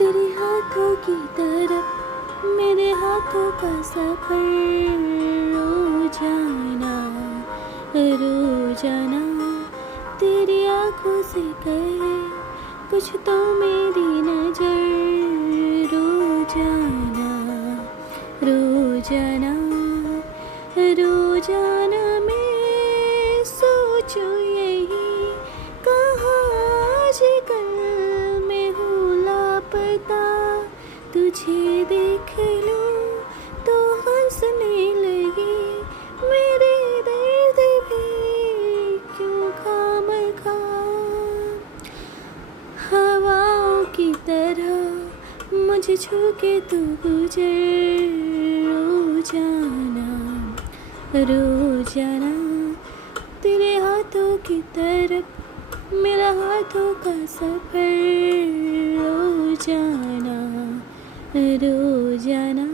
तेरे हाथों की तरफ मेरे हाथों का सफर, रोजाना रोजाना तेरी आंखों से कहे कुछ तो मेरी नजर, रोजाना रोजाना रोजाना मैं सोचूं यही, कहाँ आजकल मैं हूँ लापता, तुझे देख लूं तो हंसने लगी, मेरे दर्द भी क्यों खामखा। हवाओं की तरह मुझे छू के तू गुजर, रोजाना रोजाना तेरे हाथों की तरफ मेरा हाथों का सफर, रोजाना रोजाना।